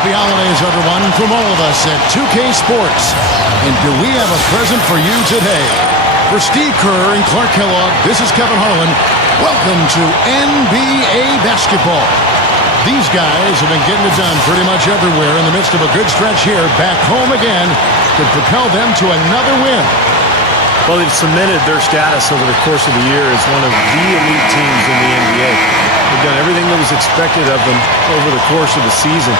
Happy holidays, everyone, from all of us at 2K Sports. And do we have a present for you today? For Steve Kerr and Clark Kellogg, this is Kevin Harlan. Welcome to NBA basketball. These guys have been getting it done pretty much everywhere in the midst of a good stretch here. Back home again could propel them to another win. Well, they've cemented their status over the course of the year as one of the elite teams in the NBA. They've done everything that was expected of them over the course of the season,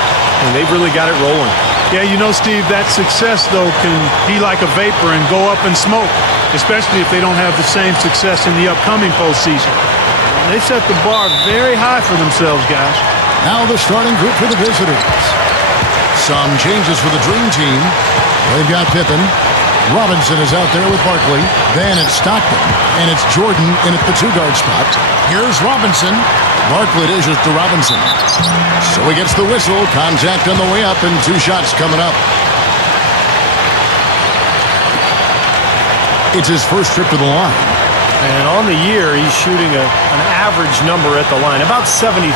and they've really got it rolling. Yeah, you know, Steve, that success, though, can be like a vapor and go up in smoke, especially if they don't have the same success in the upcoming postseason. They set the bar very high for themselves, guys. Now the starting group for the visitors. Some changes for the Dream Team. They've got Pippen. Robinson is out there with Barkley. Then it's Stockton. And it's Jordan in at the two-guard spot. Here's Robinson. Barkley dishes to Robinson. So he gets the whistle. Contact on the way up and two shots coming up. It's his first trip to the line. And on the year, he's shooting an average number at the line, about 73%.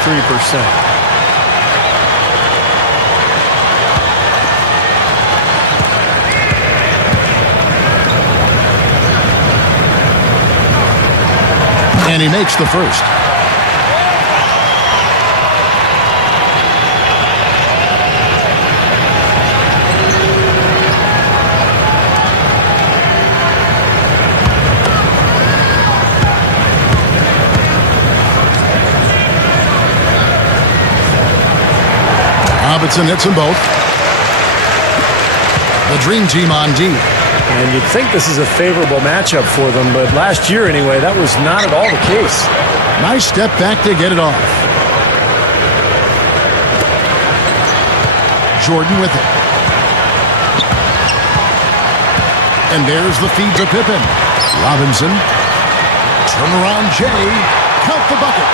And he makes the first. Robinson hits them both. The Dream Team on D. And you'd think this is a favorable matchup for them, but last year anyway, that was not at all the case. Nice step back to get it off. Jordan with it. And there's the feed to Pippen. Robinson. Turnaround Jay. Count the bucket.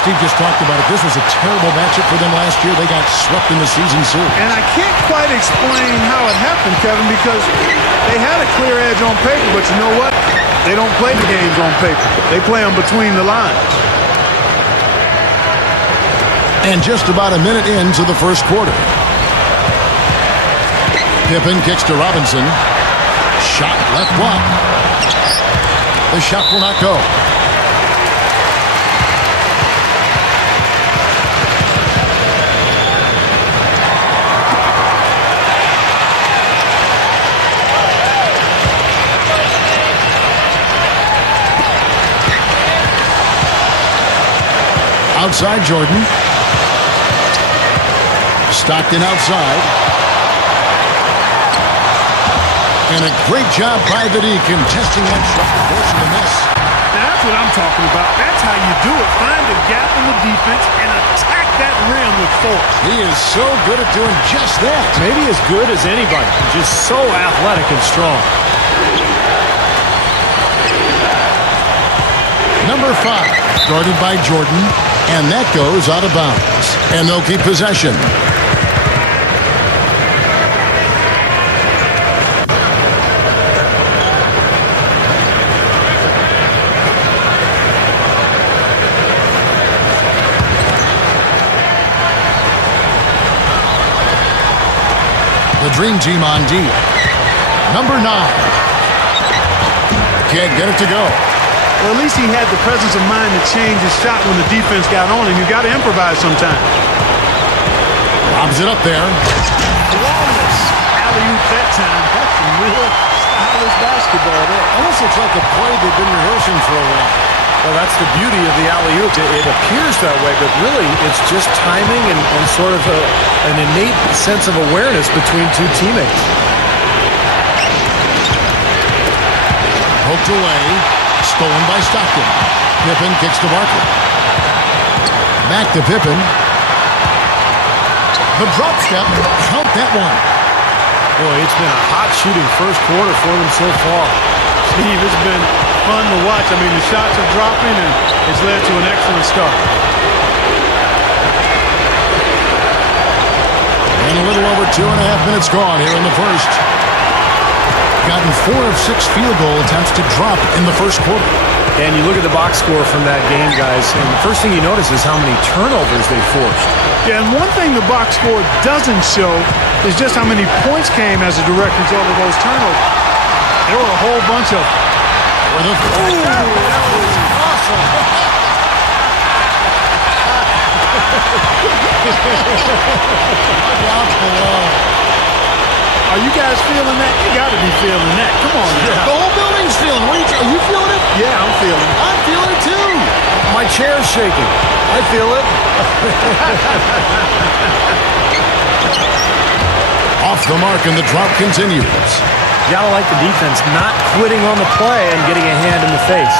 Steve just talked about it. This was a terrible matchup for them last year. They got swept in the season series. And I can't quite explain how it happened, Kevin, because they had a clear edge on paper, but you know what? They don't play the games on paper. They play them between the lines. And just about a minute into the first quarter. Pippen kicks to Robinson. Shot left block. The shot will not go. Outside Jordan. Stockton outside. And a great job by the D contesting that shot, forcing the miss. Now that's what I'm talking about. That's how you do it. Find the gap in the defense and attack that rim with force. He is so good at doing just that. Maybe as good as anybody. Just so athletic and strong. Number 5, started by Jordan, and that goes out of bounds. And they'll keep possession. The Dream Team on D. Number 9. Can't get it to go. Well, at least he had the presence of mind to change his shot when the defense got on him. You got to improvise sometimes. Lobs it up there. Flawless alley-oop that time. That's some real stylish basketball there. Almost looks like a play they've been rehearsing for a while. Well, that's the beauty of the alley-oop. It appears that way, but really it's just timing and sort of an innate sense of awareness between two teammates. Poked away. Stolen by Stockton. Pippen kicks to Barkley. Back to Pippen. The drop step. Count that one. Boy, it's been a hot shooting first quarter for them so far. Steve, it's been fun to watch. I mean, the shots are dropping, and it's led to an excellent start. And a little over 2.5 minutes gone here in the first. Gotten 4 of 6 field goal attempts to drop in the first quarter. And you look at the box score from that game, guys, and the first thing you notice is how many turnovers they forced. Yeah, and one thing the box score doesn't show is just how many points came as a direct result of those turnovers. There were a whole bunch of them. That was awesome. Out below. Are you guys feeling that? You got to be feeling that. Come on, The now. whole building's feeling it. Are you feeling it? Yeah, I'm feeling it. I'm feeling it too. My chair's shaking. I feel it. Off the mark and the drop continues. You gotta like the defense not quitting on the play and getting a hand in the face.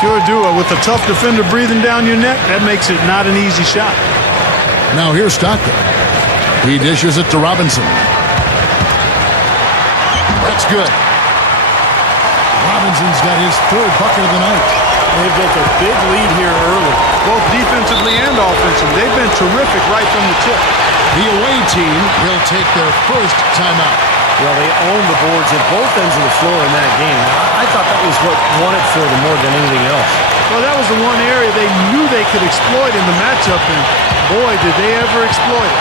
Sure do. With a tough defender breathing down your neck, that makes it not an easy shot. Now here's Stockton. He dishes it to Robinson. That's good. Robinson's got his third bucket of the night. They've built a big lead here early. Both defensively and offensively. They've been terrific right from the tip. The away team will take their first timeout. Well, they owned the boards at both ends of the floor in that game. I thought that was what won it for them more than anything else. Well, that was the one area they knew they could exploit in the matchup, and boy, did they ever exploit it.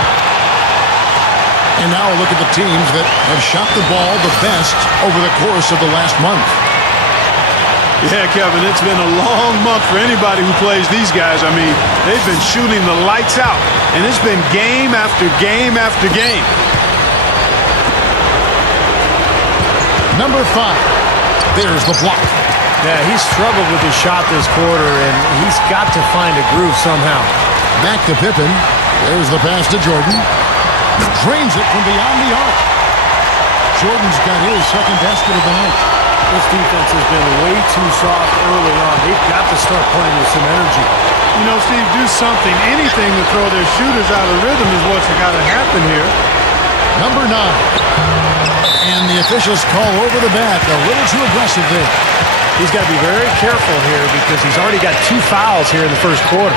And now look at the teams that have shot the ball the best over the course of the last month. Yeah, Kevin, it's been a long month for anybody who plays these guys. I mean, they've been shooting the lights out, and it's been game after game after game. Number 5. There's the block. Yeah, he's struggled with his shot this quarter, and he's got to find a groove somehow. Back to Pippen. There's the pass to Jordan. Drains it from beyond the arc. Jordan's got his second basket of the night. This defense has been way too soft early on. They've got to start playing with some energy. You know, Steve, do something, anything to throw their shooters out of rhythm is what's got to happen here. Number 9. And the officials call over the back. A little too aggressive there. He's got to be very careful here because he's already got 2 fouls here in the first quarter.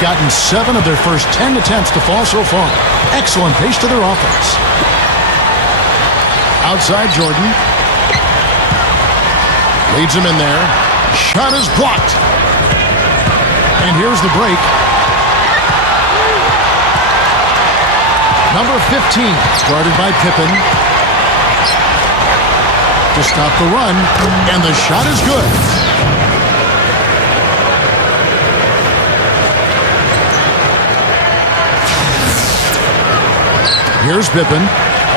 Gotten 7 of their first 10 attempts to fall so far. Excellent pace to their offense. Outside Jordan. Leads him in there. Shot is blocked. And here's the break. Number 15, guarded by Pippen. To stop the run, and the shot is good. Here's Pippen,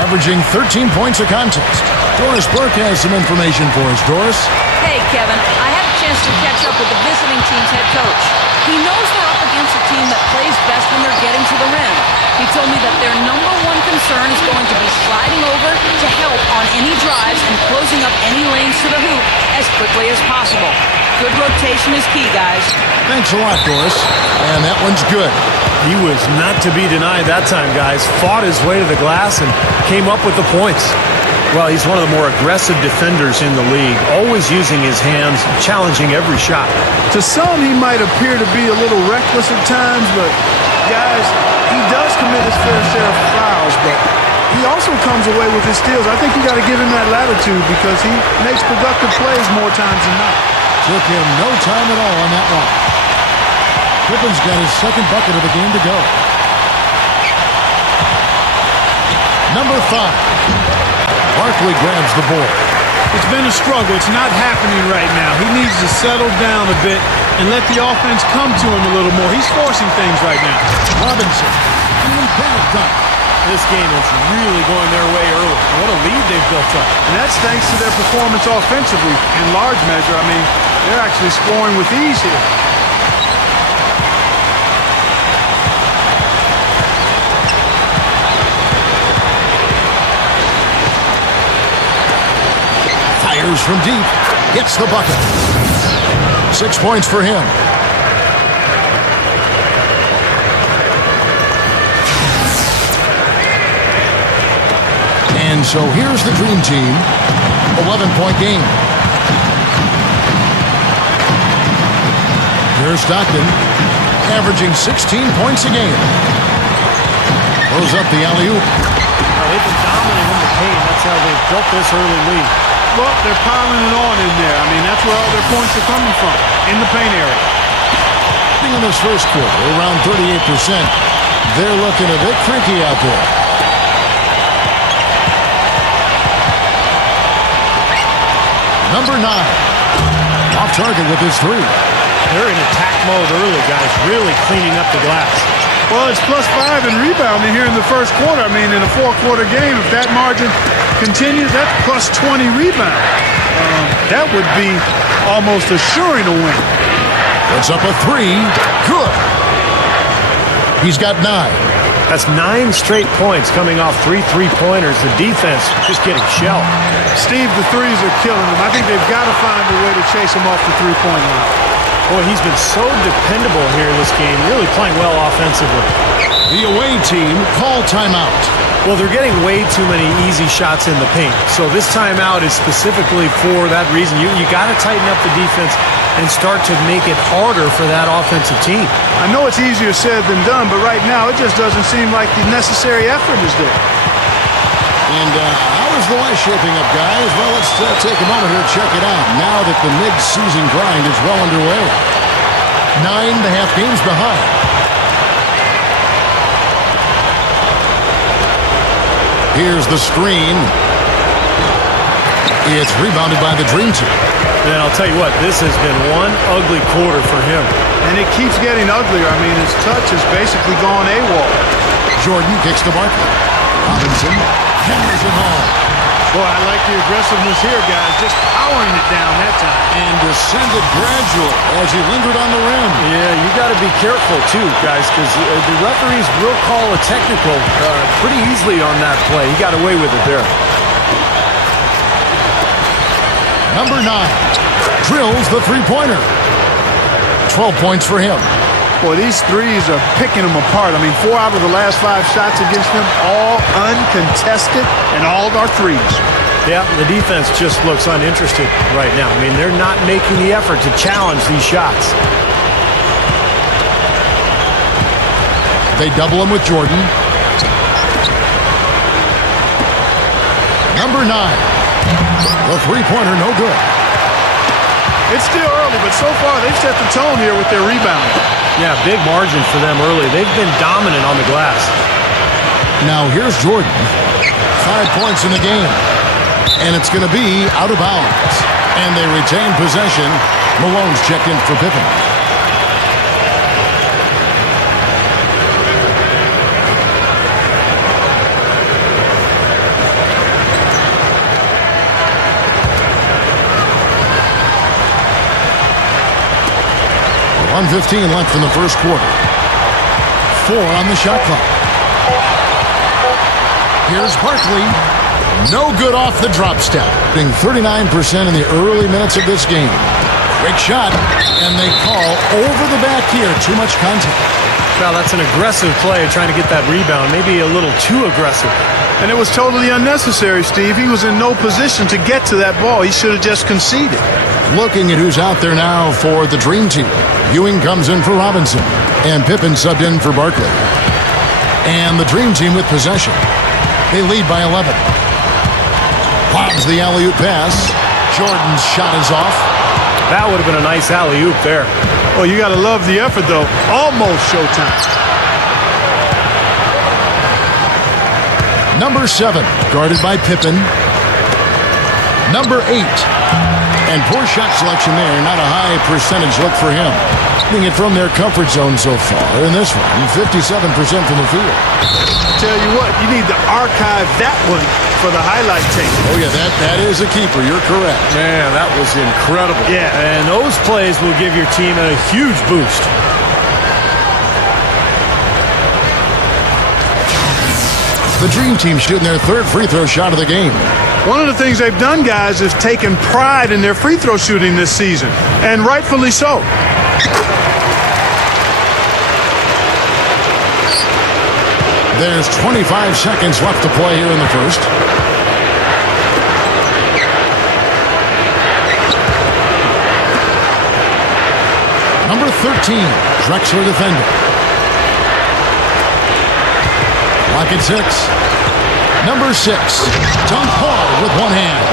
averaging 13 points a contest. Doris Burke has some information for us. Doris? Hey, Kevin. I had a chance to catch up with the visiting team's head coach. He knows they're up against a team that plays best when they're getting to the rim. He told me that their number one concern is going to be sliding over to help on any drives and closing up any lanes to the hoop as quickly as possible. Good rotation is key, guys. Thanks a lot, Doris. And that one's good. He was not to be denied that time, guys. Fought his way to the glass and came up with the points. Well, he's one of the more aggressive defenders in the league, always using his hands, challenging every shot. To some, he might appear to be a little reckless at times, but, guys, he does commit his fair share of fouls, but he also comes away with his steals. I think you got to give him that latitude because he makes productive plays more times than not. Took him no time at all on that one. Pippen's got his second bucket of the game to go. Number 5. Barkley grabs the ball. It's been a struggle. It's not happening right now. He needs to settle down a bit and let the offense come to him a little more. He's forcing things right now. Robinson. An emphatic dunk. This game is really going their way early. What a lead they've built up. And that's thanks to their performance offensively in large measure. I mean, they're actually scoring with ease here. Fires from deep. Gets the bucket. 6 points for him. And so here's the dream team. 11-point game. Here's Stockton, averaging 16 points a game. Throws up the alley-oop. they've been dominant in the paint. That's how they've built this early lead. Well, they're piling it on in there. I mean, that's where all their points are coming from, in the paint area. In this first quarter, around 38%. They're looking a bit freaky out there. Number 9. Off target with his 3. They're in attack mode early, guys, really cleaning up the glass. Well, it's +5 in rebounding here in the first quarter. I mean, in a 4-quarter game, if that margin continues, that's +20 rebound. That would be almost assuring a win. Puts up a 3. Good. He's got 9. That's 9 straight points coming off 3 3-pointers. The defense just getting shelled. Steve, the threes are killing them. I think they've got to find a way to chase him off the three-point line. Boy, he's been so dependable here in this game, really playing well offensively. The away team call timeout. Well, they're getting way too many easy shots in the paint. So this timeout is specifically for that reason. You got to tighten up the defense and start to make it harder for that offensive team. I know it's easier said than done, but right now it just doesn't seem like the necessary effort is there. And how is the West shaping up, guys? Well, let's take a moment here and check it out. Now that the mid-season grind is well underway. 9.5 games behind. Here's the screen. It's rebounded by the Dream Team. And I'll tell you what, this has been one ugly quarter for him. And it keeps getting uglier. I mean, his touch has basically gone AWOL. Jordan kicks to Barkley. Robinson hammers it home. Boy, I like the aggressiveness here, guys. Just powering it down that time. And descended gradually as he lingered on the rim. Yeah, you got to be careful, too, guys, because the referees will call a technical pretty easily on that play. He got away with it there. Number 9 drills the three-pointer. 12 points for him. Boy, these threes are picking them apart. I mean, 4 out of the last 5 shots against them, all uncontested, and all are threes. Yeah, the defense just looks uninterested right now. I mean, they're not making the effort to challenge these shots. They double him with Jordan. Number 9. The three-pointer, no good. It's still early, but so far they've set the tone here with their rebound. Yeah, big margin for them early. They've been dominant on the glass. Now here's Jordan. 5 points in the game. And it's going to be out of bounds. And they retain possession. Malone's checked in for Pippen. .1:15 left in the first quarter. 4 on the shot clock. Here's Barkley. No good off the drop step. Being 39% in the early minutes of this game. Great shot. And they call over the back here. Too much contact. Well, that's an aggressive play, trying to get that rebound. Maybe a little too aggressive. And it was totally unnecessary, Steve. He was in no position to get to that ball. He should have just conceded. Looking at who's out there now for the Dream Team. Ewing comes in for Robinson. And Pippen subbed in for Barkley. And the Dream Team with possession. They lead by 11. Lobs the alley-oop pass. Jordan's shot is off. That would have been a nice alley-oop there. Well, you got to love the effort, though. Almost showtime. Number 7, guarded by Pippen. Number 8. And poor shot selection there. Not a high percentage look for him. Hitting it from their comfort zone so far. In this one, 57% from the field. Tell you what, you need to archive that one for the highlight tape. Oh, yeah, that is a keeper. You're correct. Man, that was incredible. Yeah. And those plays will give your team a huge boost. The Dream Team shooting their 3rd free throw shot of the game. One of the things they've done, guys, is taken pride in their free throw shooting this season, and rightfully so. There's 25 seconds left to play here in the first. Number 13, Drexler defender. Lock at 6. Number 6, dunk hard with one hand.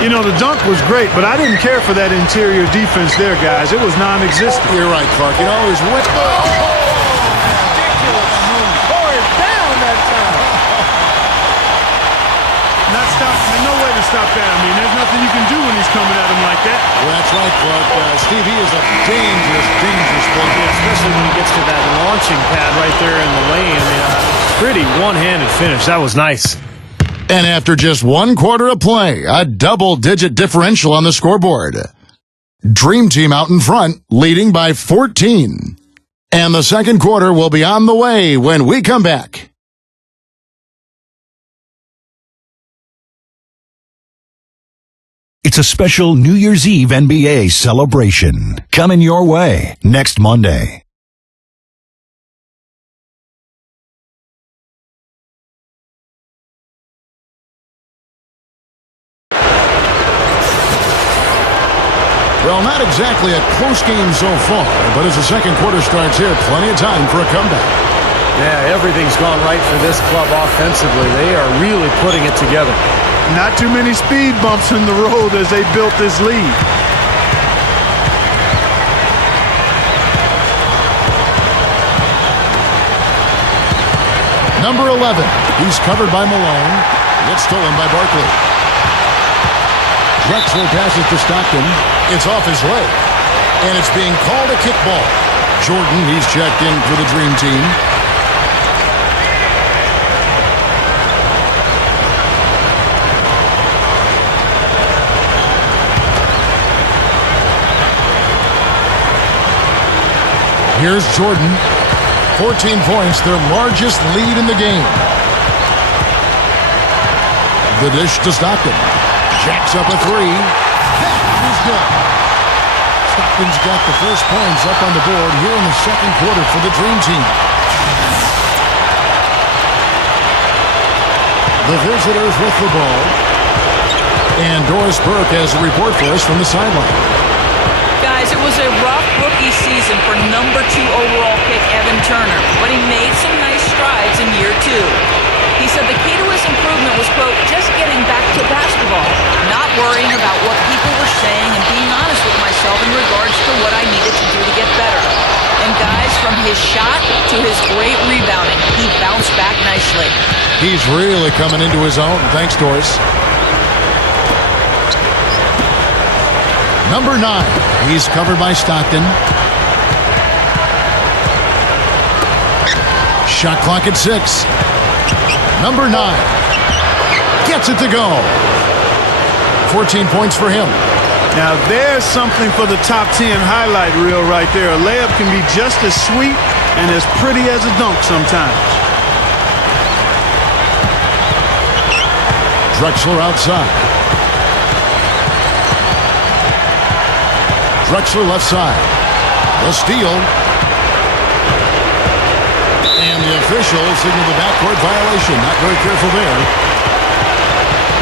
You know, the dunk was great, but I didn't care for that interior defense there, guys. It was non-existent. You're right, Clark. It always went. Ridiculous move. Tore it down that time. Not stop. There's no way to stop that. I mean, there's nothing you can do when he's coming at him like that. Well, that's right, Clark. Steve, he is a dangerous, dangerous player. Especially when he gets to that launching pad right there in the lane. I mean, pretty one-handed finish. That was nice. And after just 1 quarter of play, a double-digit differential on the scoreboard. Dream Team out in front, leading by 14. And the second quarter will be on the way when we come back. It's a special New Year's Eve NBA celebration coming your way next Monday. Well, not exactly a close game so far, but as the second quarter starts here, plenty of time for a comeback. Yeah, everything's gone right for this club offensively. They are really putting it together. Not too many speed bumps in the road as they built this lead. Number 11, he's covered by Malone. It's stolen by Barkley. Drexler passes to Stockton. It's off his leg. And it's being called a kickball. Jordan, he's checked in for the Dream Team. Here's Jordan. 14 points, their largest lead in the game. The dish to Stockton. Jacks up a three. That is good. Stockton's got the first points up on the board here in the second quarter for the Dream Team. The visitors with the ball. And Doris Burke has a report for us from the sideline. Guys, it was a rough rookie season for number 2 overall pick Evan Turner, but he made some nice strides in year 2. He said the key to his improvement was, quote, just getting back to basketball, not worrying about what people were saying and being honest with myself in regards to what I needed to do to get better. And guys, from his shot to his great rebounding, he bounced back nicely. He's really coming into his own. Thanks, Doris. Number 9, he's covered by Stockton. Shot clock at 6. Number 9 gets it to go. 14 points for him. Now there's something for the top 10 highlight reel right there. A layup can be just as sweet and as pretty as a dunk sometimes. Drexler outside. Drexler left side. The steal. And the official signaled the backcourt violation. Not very careful there.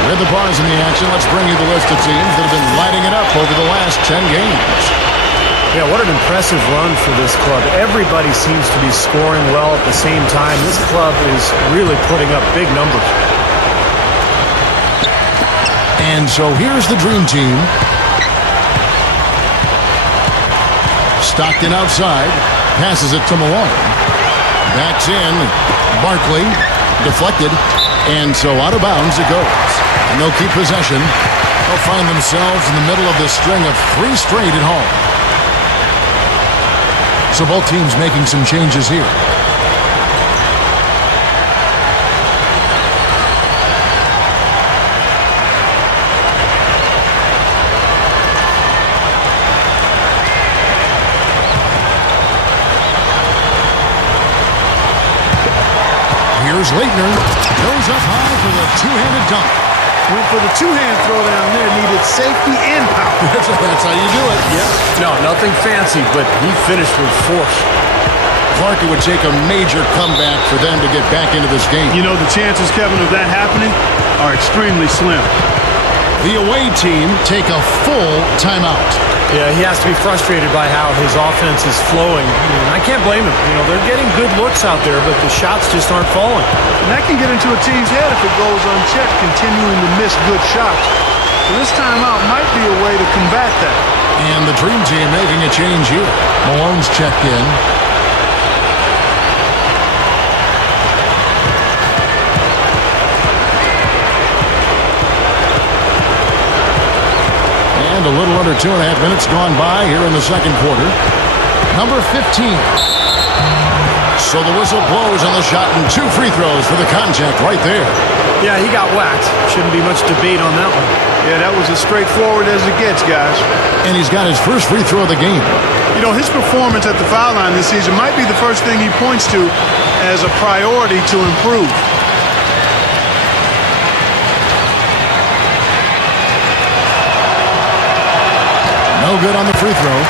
With the bars in the action, let's bring you the list of teams that have been lighting it up over the last 10 games. Yeah, what an impressive run for this club. Everybody seems to be scoring well at the same time. This club is really putting up big numbers. And so here's the Dream Team. Stockton outside. Passes it to Malone. Backs in. Barkley. Deflected. And so out of bounds it goes. And they'll keep possession. They'll find themselves in the middle of this string of 3 straight at home. So both teams making some changes here. Here's Leitner. Goes up high for the two-handed dunk. Went for the two-hand throw down there. Needed safety and power. That's how you do it. Yep. No, nothing fancy, but he finished with force. Clark, it would take a major comeback for them to get back into this game. You know, the chances, Kevin, of that happening are extremely slim. The away team take a full timeout. Yeah, he has to be frustrated by how his offense is flowing. And I can't blame him. They're getting good looks out there, but the shots just aren't falling. And that can get into a team's head if it goes unchecked, continuing to miss good shots. So this timeout might be a way to combat that. And the Dream Team making a change here. Malone's checked in. And a little under 2.5 minutes gone by here in the second quarter. Number 15. So the whistle blows on the shot and 2 free throws for the contact right there. Yeah, he got whacked. Shouldn't be much debate on that one. Yeah, that was as straightforward as it gets, guys. And he's got his first free throw of the game. His performance at the foul line this season might be the first thing he points to as a priority to improve. No good on the free throw.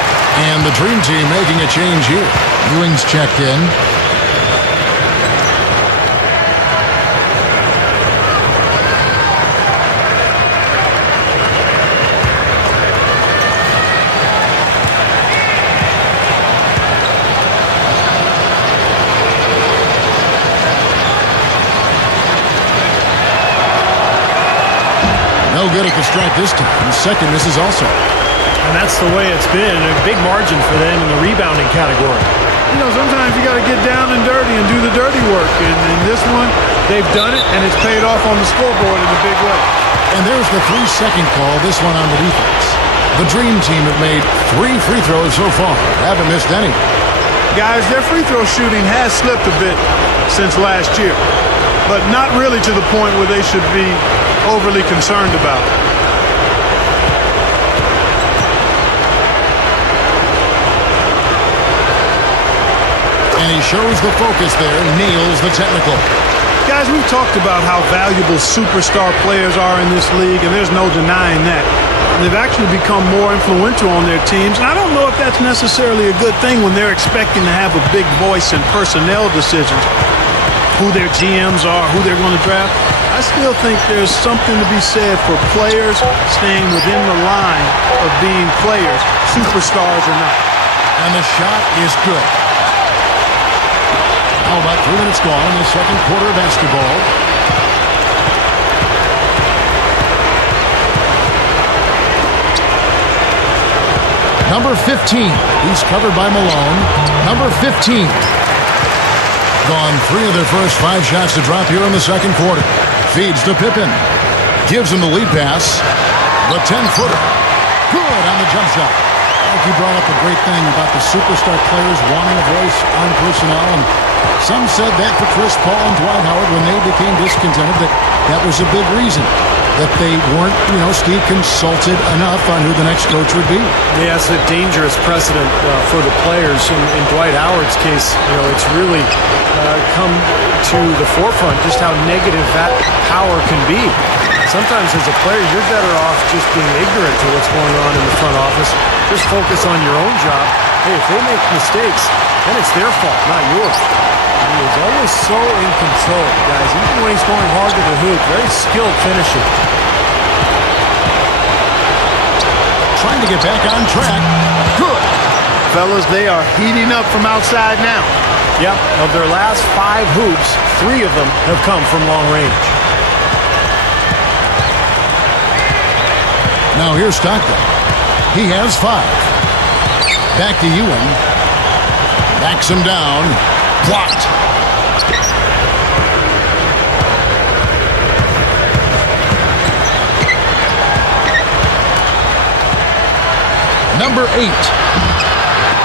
And the Dream Team making a change here. Ewing's checked in. No good at the strike this time. The second misses also. And that's the way it's been. A big margin for them in the rebounding category. Sometimes you got to get down and dirty and do the dirty work. And in this one, they've done it, and it's paid off on the scoreboard in a big way. And there's the 3-second call, this one on the defense. The Dream Team have made 3 free throws so far. Haven't missed any. Guys, their free throw shooting has slipped a bit since last year, but not really to the point where they should be overly concerned about it. And he shows the focus there, nails the technical. Guys, we've talked about how valuable superstar players are in this league, and there's no denying that. They've actually become more influential on their teams, and I don't know if that's necessarily a good thing when they're expecting to have a big voice in personnel decisions, who their GMs are, who they're going to draft. I still think there's something to be said for players staying within the line of being players, superstars or not. And the shot is good. Now about 3 minutes gone in the second quarter of basketball. Number 15. He's covered by Malone. Number 15. Gone 3 of their first 5 shots to drop here in the second quarter. Feeds to Pippen. Gives him the lead pass. The 10-footer. Good on the jump shot. I think you brought up a great thing about the superstar players wanting a voice on personnel. And some said that for Chris Paul and Dwight Howard when they became discontented, that was a big reason. That they weren't, Steve, consulted enough on who the next coach would be. Yeah, it's a dangerous precedent for the players. In Dwight Howard's case, it's really come to the forefront just how negative that power can be. Sometimes as a player, you're better off just being ignorant to what's going on in the front office. Just focus on your own job. Hey, if they make mistakes, then it's their fault, not yours. He is always so in control, guys. Even when he's going hard to the hoop, very skilled finisher. Trying to get back on track. Good. Fellas, they are heating up from outside now. Yep, of their last 5 hoops, 3 of them have come from long range. Now here's Stockton. He has 5. Back to Ewing. Backs him down. Blocked. Number 8.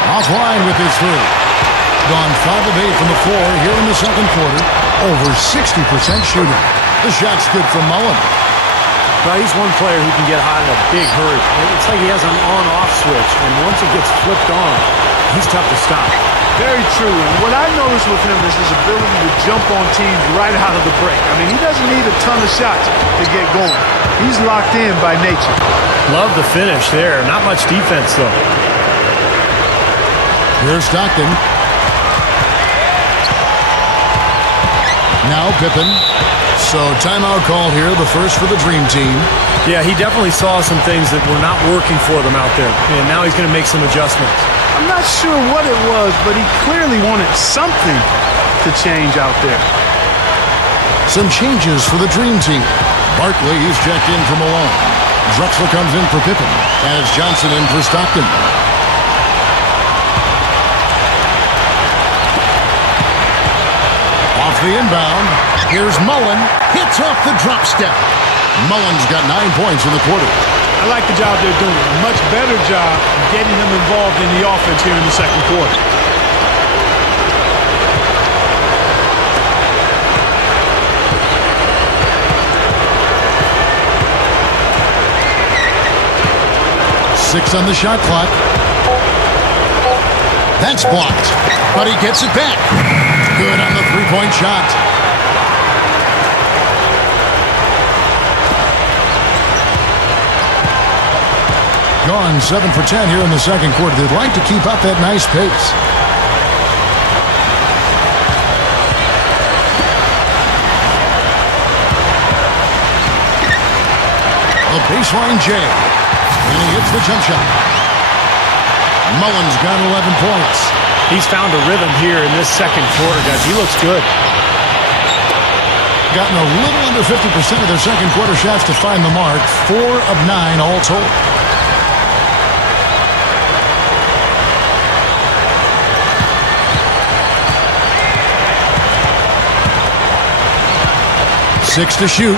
Offline with his 3. Gone 5 of 8 from the floor here in the second quarter. Over 60% shooting. The shot's good from Mullin. Well, he's one player who can get hot in a big hurry. It's like he has an on-off switch, and once it gets flipped on, he's tough to stop. Very true. And what I noticed with him is his ability to jump on teams right out of the break. I mean, he doesn't need a ton of shots to get going. He's locked in by nature. Love the finish there. Not much defense, though. Here's Stockton. Now Pippen So timeout call here, the first for the Dream Team. Yeah, he definitely saw some things that were not working for them out there, and now he's going to make some adjustments. I'm not sure what it was, but he clearly wanted something to change out there. Some changes for the Dream Team. Barkley is checked in for Malone. Drexler comes in for Pippen, as Johnson in for Stockton. Off the inbound, here's Mullin. Hits off the drop step. Mullin's got 9 points in the quarter. I like the job they're doing. A much better job of getting him involved in the offense here in the second quarter. Six on the shot clock. That's blocked, but he gets it back. Good on the three-point shot. Gone 7 for 10 here in the second quarter. They'd like to keep up that nice pace. A baseline J. And he hits the jump shot. Mullin's got 11 points. He's found a rhythm here in this second quarter, guys. He looks good. Gotten a little under 50% of their second quarter shots to find the mark. 4 of 9 all told. Six to shoot.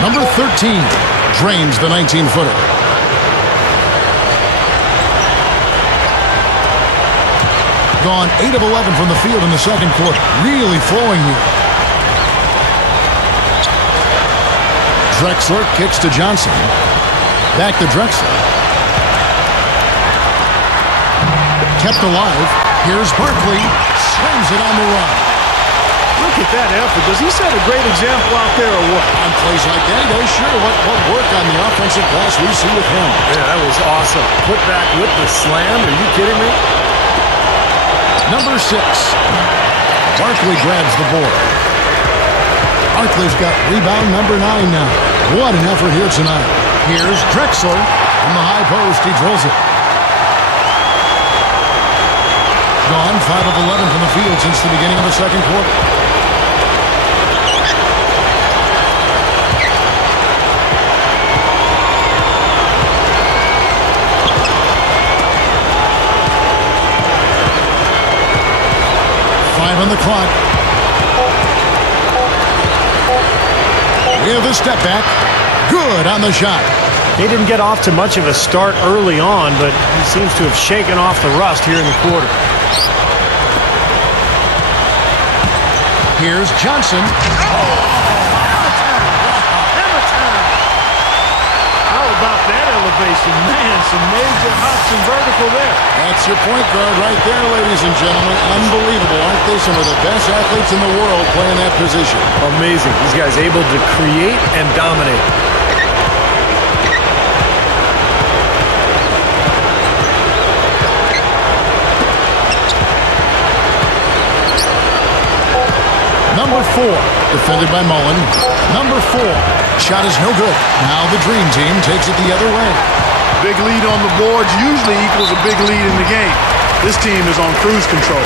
Number 13 drains the 19-footer. Gone 8 of 11 from the field in the second quarter. Really flowing here. Drexler kicks to Johnson. Back to Drexler. Kept alive. Here's Barkley. Slams it on the run. Look at that effort. Does he set a great example out there or what? On plays like that, he does sure what work on the offensive glass we see with him. Yeah, that was awesome. Put back with the slam. Are you kidding me? Number 6. Barkley grabs the board. Barkley's got rebound number 9 now. What an effort here tonight. Here's Drexler. From the high post, he drills it. Gone 5 of 11 from the field since the beginning of the second quarter. On the clock. We have a step back. Good on the shot. He didn't get off to much of a start early on, but he seems to have shaken off the rust here in the quarter. Here's Johnson. How about that elevation? Man, some major hops and vertical there. That's your point guard right there, ladies and gentlemen. Unbelievable. Aren't they some of the best athletes in the world playing that position? Amazing. These guys able to create and dominate. Number 4, defended by Mullin. Number 4, shot is no good. Now the Dream Team takes it the other way. Big lead on the boards usually equals a big lead in the game. This team is on cruise control.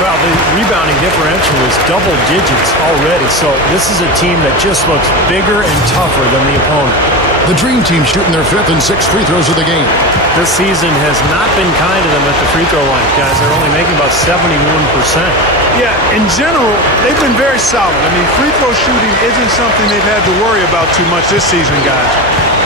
Well, the rebounding differential is double digits already, so this is a team that just looks bigger and tougher than the opponent. The Dream Team shooting their 5th and 6th free throws of the game. This season has not been kind to them at the free throw line, guys. They're only making about 71%. Yeah, in general, they've been very solid. I mean, free throw shooting isn't something they've had to worry about too much this season, guys.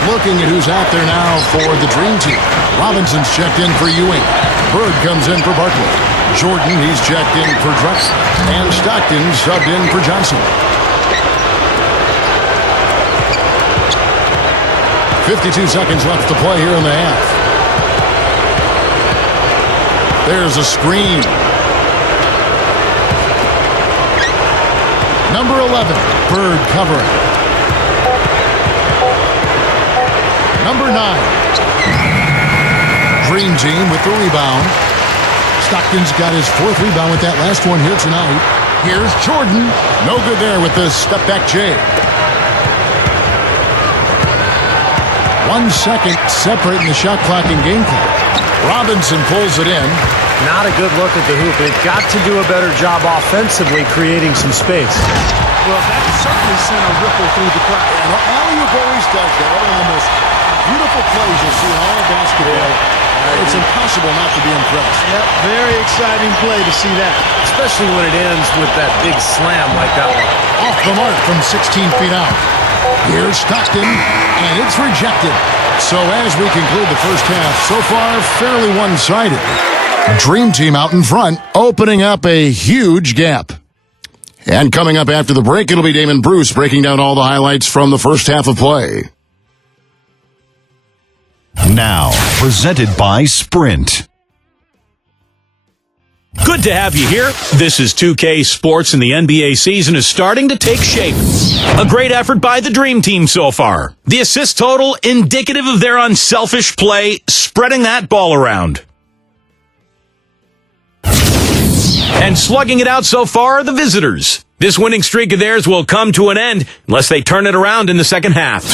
Looking at who's out there now for the Dream Team. Robinson's checked in for Ewing. Bird comes in for Barkley. Jordan, he's checked in for Drexler. And Stockton subbed in for Johnson. 52 seconds left to play here in the half. There's a screen. Number 11, Bird covering. Number 9, Dream Team with the rebound. Stockton's got his 4th rebound with that last one here tonight. Here's Jordan. No good there with the step-back J. 1 second separating the shot clock and game clock. Robinson pulls it in. Not a good look at the hoop. They've got to do a better job offensively creating some space. Well, that certainly sent a ripple through the crowd. And alley-oop always does that. One of the most beautiful plays you'll see in all of basketball. It's impossible not to be impressed. Yep, very exciting play to see that. Especially when it ends with that big slam like that one. Off the mark from 16 feet out. Here's Stockton, and it's rejected. So as we conclude the first half, so far fairly one-sided. Dream Team out in front, opening up a huge gap. And coming up after the break, it'll be Damon Bruce breaking down all the highlights from the first half of play. Now, presented by Sprint. Good to have you here. This is 2K Sports, and the NBA season is starting to take shape. A great effort by the Dream Team so far. The assist total indicative of their unselfish play, spreading that ball around. And slugging it out so far are the visitors. This winning streak of theirs will come to an end unless they turn it around in the second half.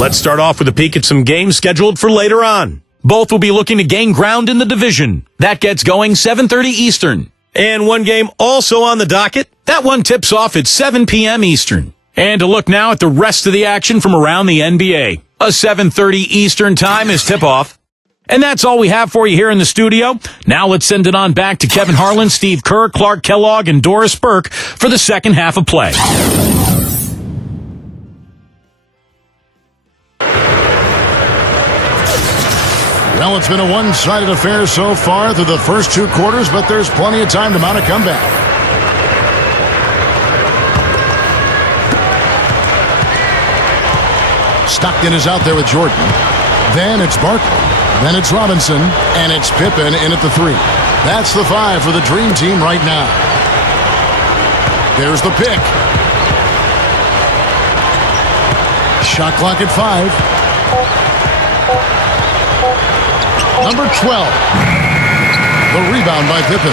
Let's start off with a peek at some games scheduled for later on. Both will be looking to gain ground in the division. That gets going 7:30 Eastern. And one game also on the docket. That one tips off at 7 p.m. Eastern. And to look now at the rest of the action from around the NBA. A 7:30 Eastern time is tip-off. And that's all we have for you here in the studio. Now let's send it on back to Kevin Harlan, Steve Kerr, Clark Kellogg, and Doris Burke for the second half of play. Well, it's been a one-sided affair so far through the first 2 quarters, but there's plenty of time to mount a comeback. Stockton is out there with Jordan. Then it's Barkley. Then it's Robinson, and it's Pippen in at the 3. That's the 5 for the Dream Team right now. There's the pick. Shot clock at 5. Number 12. The rebound by Pippen.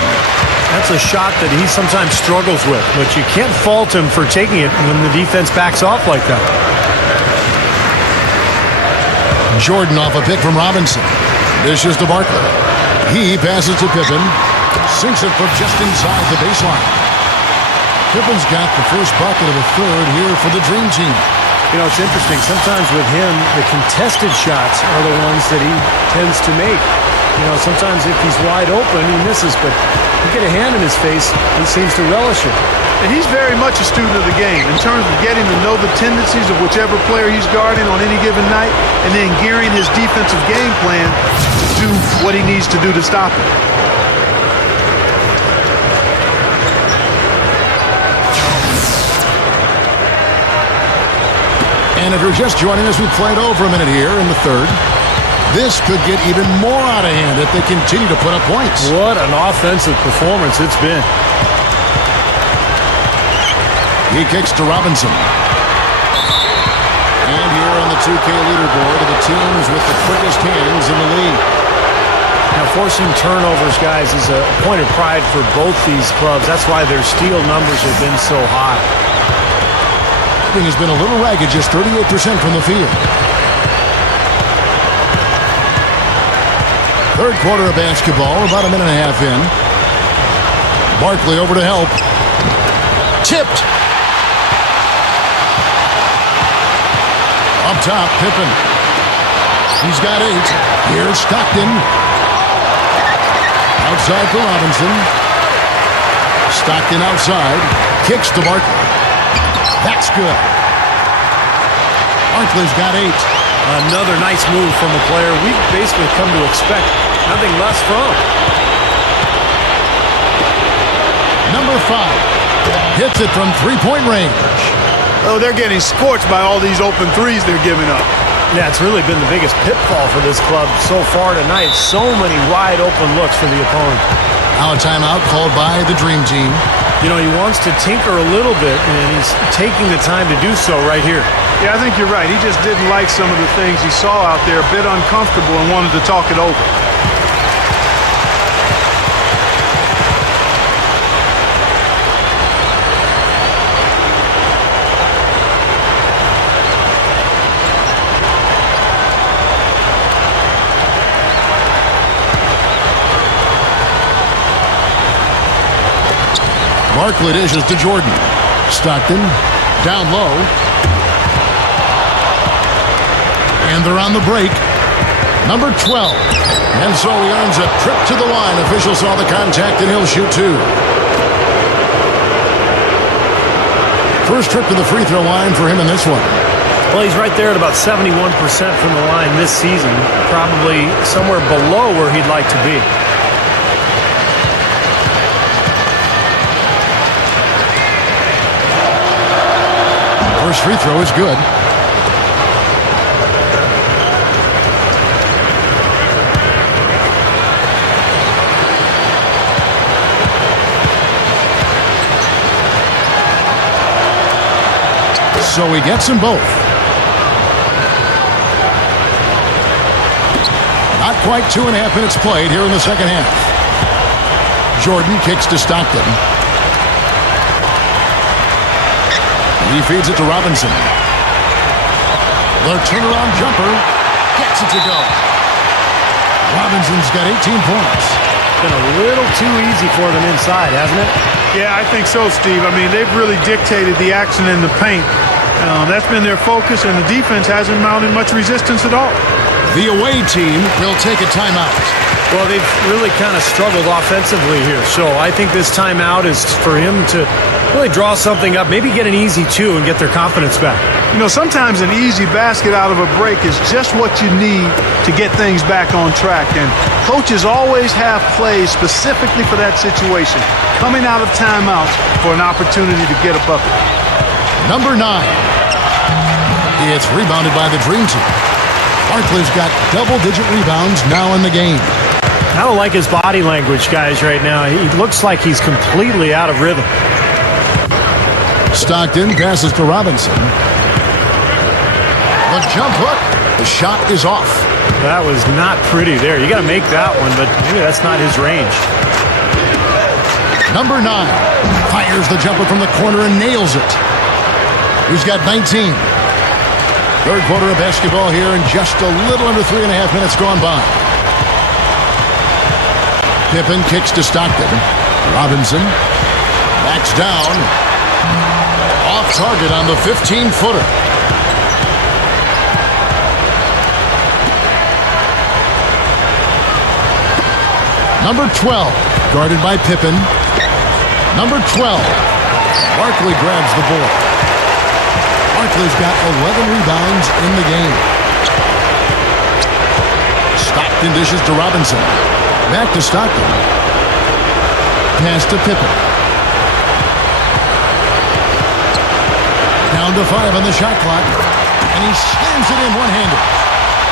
That's a shot that he sometimes struggles with, but you can't fault him for taking it when the defense backs off like that. Jordan off a pick from Robinson. Dishes to Barkley. He passes to Pippen. Sinks it from just inside the baseline. Pippen's got the first bucket of the third here for the Dream Team. You know, it's interesting. Sometimes with him, the contested shots are the ones that he tends to make. You know, sometimes if he's wide open, he misses, but you get a hand in his face, he seems to relish it. And he's very much a student of the game in terms of getting to know the tendencies of whichever player he's guarding on any given night and then gearing his defensive game plan to do what he needs to do to stop him. And if you're just joining us, we played over a minute here in the third. This could get even more out of hand if they continue to put up points. What an offensive performance it's been. He kicks to Robinson. And here on the 2K leaderboard are the teams with the quickest hands in the league. Now, forcing turnovers, guys, is a point of pride for both these clubs. That's why their steal numbers have been so high. Has been a little ragged, just 38% from the field. Third quarter of basketball, about a minute and a half in. Barkley over to help. Tipped. Up top, Pippen. He's got 8. Here's Stockton. Outside for Robinson. Stockton outside. Kicks to Barkley. That's good. Barkley's got 8. Another nice move from a player we've basically come to expect nothing less from. Number 5 hits it from three-point range. Oh, they're getting scorched by all these open threes they're giving up. Yeah, it's really been the biggest pitfall for this club so far tonight. So many wide open looks for the opponent. Now a timeout called by the Dream Team. You know, he wants to tinker a little bit, and he's taking the time to do so right here. Yeah, I think you're right. He just didn't like some of the things he saw out there, a bit uncomfortable, and wanted to talk it over. Barkley dishes to Jordan. Stockton down low. And they're on the break. Number 12. And so he earns a trip to the line. Officials saw the contact and he'll shoot two. First trip to the free throw line for him in this one. Well, he's right there at about 71% from the line this season. Probably somewhere below where he'd like to be. First free throw is good. So he gets them both. Not quite 2.5 minutes played here in the second half. Jordan kicks to Stockton. He feeds it to Robinson. The turnaround jumper gets it to go. Robinson's got 18 points. Been a little too easy for them inside, hasn't it? Yeah, I think so, Steve. I mean, they've really dictated the action in the paint. That's been their focus, and the defense hasn't mounted much resistance at all. The away team will take a timeout. Well, they've really kind of struggled offensively here, so I think this timeout is for him to really draw something up, maybe get an easy two and get their confidence back. You know, sometimes an easy basket out of a break is just what you need to get things back on track, and coaches always have plays specifically for that situation, coming out of timeouts for an opportunity to get a bucket. Number 9. It's rebounded by the Dream Team. Barkley's got double-digit rebounds now in the game. I don't like his body language, guys, right now. He looks like he's completely out of rhythm. Stockton passes to Robinson. The jump hook. The shot is off. That was not pretty there. You got to make that one, but maybe that's not his range. Number 9 fires the jumper from the corner and nails it. He's got 19. Third quarter of basketball here, and just a little under 3.5 minutes gone by. Pippen kicks to Stockton. Robinson backs down. Off target on the 15-footer. Number 12, guarded by Pippen. Number 12, Barkley grabs the board. Barkley's got 11 rebounds in the game. Stockton dishes to Robinson. Back to Stockton. Pass to Pippen. Down to 5 on the shot clock. And he slams it in one-handed.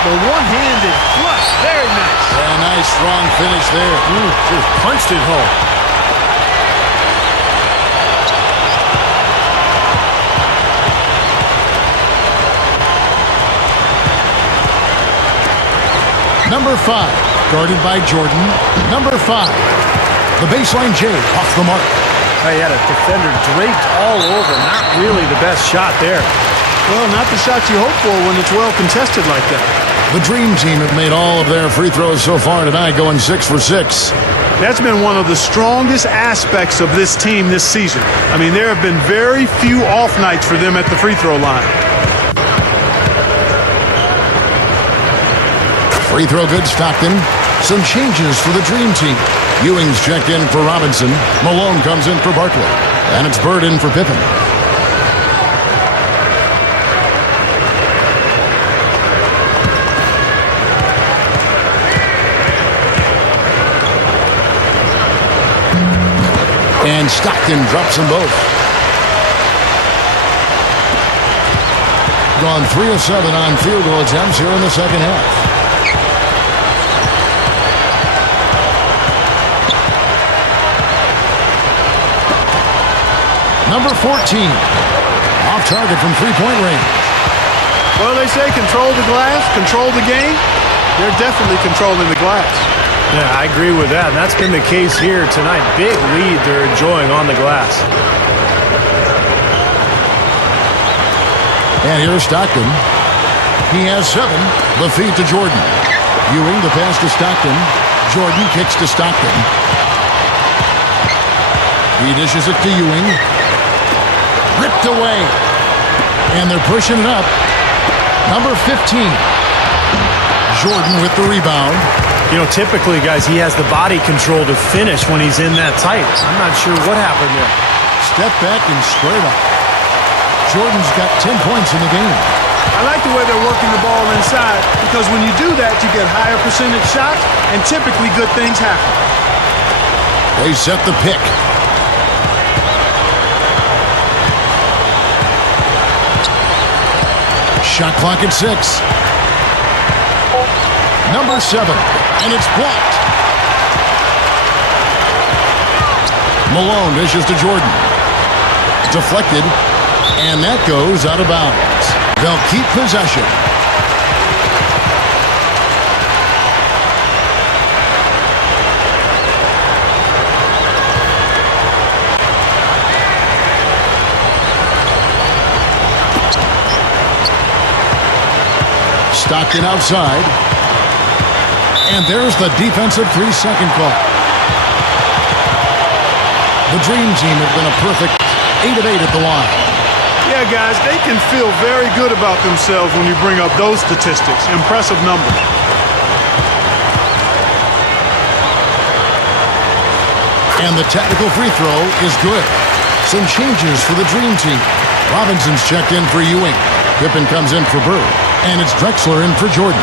The one-handed flush. Very nice. A nice, strong finish there. Just punched it home. Number 5, guarded by Jordan. Number 5, the baseline J off the mark. He had a defender draped all over. Not really the best shot there. Well, not the shot you hope for when it's well contested like that. The Dream Team have made all of their free throws so far tonight, going 6 for 6. That's been one of the strongest aspects of this team this season. I mean, there have been very few off nights for them at the free throw line. Free throw good, Stockton. Some changes for the Dream Team. Ewing's checked in for Robinson. Malone comes in for Barkley. And it's Bird in for Pippen. And Stockton drops them both. Gone 3 of 7 on field goal attempts here in the second half. Number 14, off target from three-point range. Well, they say control the glass, control the game. They're definitely controlling the glass. Yeah, I agree with that. And that's been the case here tonight. Big lead they're enjoying on the glass. And here's Stockton. He has 7. The feed to Jordan. Ewing, the pass to Stockton. Jordan kicks to Stockton. He dishes it to Ewing. Ripped away. And they're pushing it up. Number 15. Jordan with the rebound. You know, typically, guys, he has the body control to finish when he's in that tight. I'm not sure what happened there. Step back and straight up. Jordan's got 10 points in the game. I like the way they're working the ball inside because when you do that, you get higher percentage shots, and typically good things happen. They set the pick. Shot clock at 6. Number 7, and it's blocked. Malone dishes to Jordan. Deflected, and that goes out of bounds. They'll keep possession. Stockton outside. And there's the defensive 3-second call. The Dream Team have been a perfect 8 of 8 at the line. Yeah, guys, they can feel very good about themselves when you bring up those statistics. Impressive numbers. And the technical free throw is good. Some changes for the Dream Team. Robinson's checked in for Ewing. Pippen comes in for Bird. And it's Drexler in for Jordan.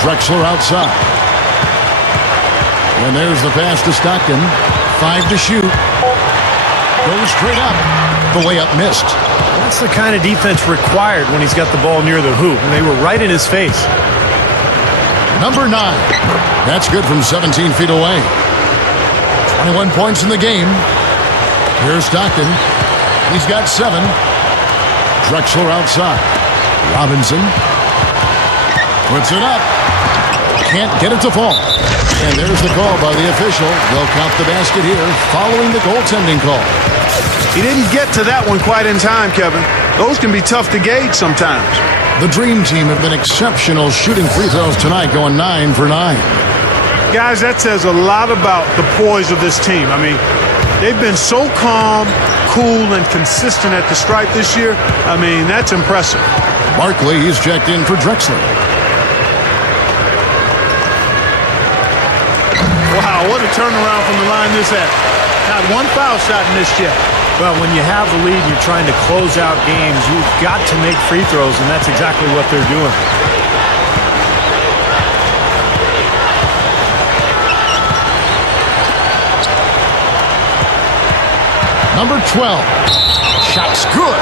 Drexler outside. And there's the pass to Stockton. 5 to shoot. Goes straight up. The layup missed. That's the kind of defense required when he's got the ball near the hoop. And they were right in his face. Number 9. That's good from 17 feet away. 21 points in the game. Here's Stockton. He's got 7. Drexler outside. Robinson puts it up. Can't get it to fall. And there's the call by the official. They'll count the basket here following the goaltending call. He didn't get to that one quite in time, Kevin. Those can be tough to gauge sometimes. The Dream Team have been exceptional shooting free throws tonight, going 9 for 9. Guys, that says a lot about the poise of this team. I mean, they've been so calm, cool, and consistent at the stripe this year. I mean, that's impressive. Barkley, he's checked in for Drexler. Wow, what a turnaround from the line this had. Not one foul shot in this yet. Well, when you have the lead and you're trying to close out games, you've got to make free throws, and that's exactly what they're doing. Number 12. Shot's good.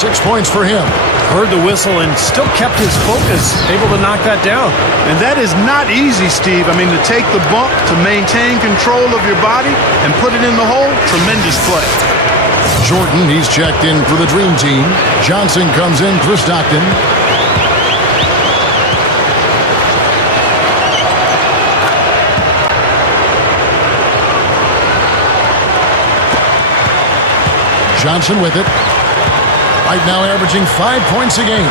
6 points for him. Heard the whistle and still kept his focus, able to knock that down. And that is not easy, Steve. I mean, to take the bump, to maintain control of your body, and put it in the hole, tremendous play. Jordan, he's checked in for the Dream Team. Johnson comes in for Stockton. Johnson with it. Right now averaging 5 points a game.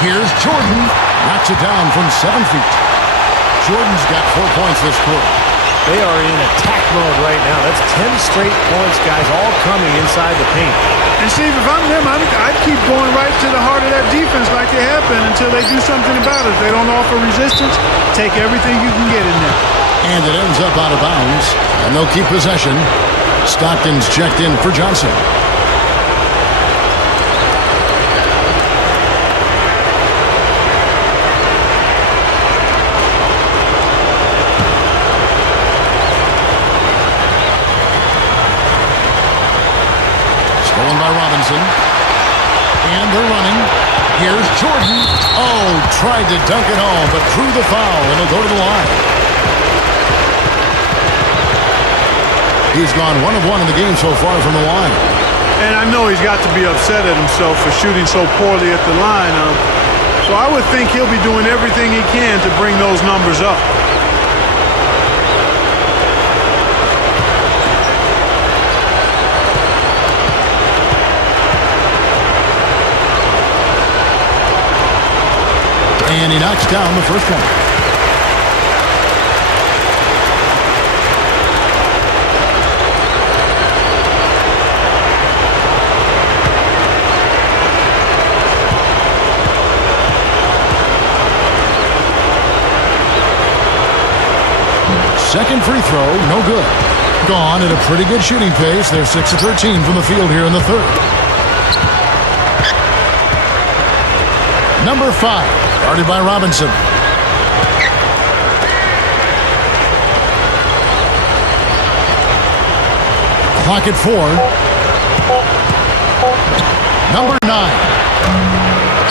Here's Jordan. Knocks it down from 7 feet. Jordan's got 4 points this quarter. They are in attack mode right now. That's 10 straight points, guys, all coming inside the paint. And Steve, if I'm them, I'd keep going right to the heart of that defense like they have been until they do something about it. If they don't offer resistance, take everything you can get in there. And it ends up out of bounds. And they'll keep possession. Stockton's checked in for Johnson. Stolen by Robinson. And they're running. Here's Jordan. Oh, tried to dunk it home, but drew the foul, and he'll go to the line. He's gone 1 of 1 in the game so far from the line. And I know he's got to be upset at himself for shooting so poorly at the line. So I would think he'll be doing everything he can to bring those numbers up. And he knocks down the first one. Second free throw, no good. Gone at a pretty good shooting pace. They're 6 of 13 from the field here in the third. Number 5, guarded by Robinson. Clock at 4. Number 9.